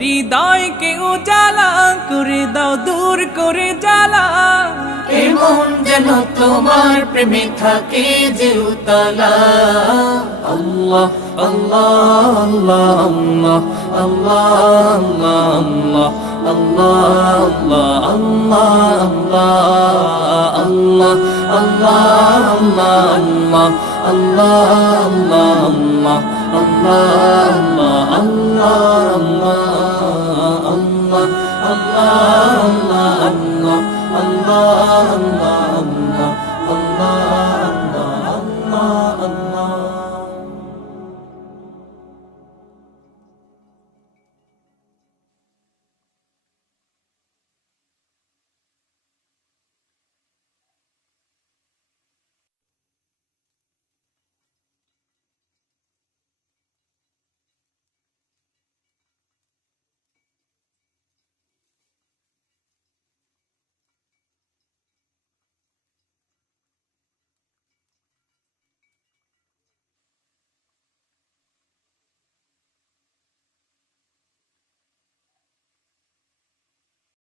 হৃদয়কে উজালা করে দাও, দূর করে জ্বালা। এমন যেন তোমার প্রেমে থাকে যে উতলা। আল্লাহ আল্লাহ আল্লাহ আল্লাহ আল্লাহ আল্লাহ আল্লাহ আল্লাহ আল্লাহ আল্লাহ আল্লাহ আল্লাহ আল্লাহ আল্লাহ আল্লাহ আল্লাহ আল্লাহ আল্লাহ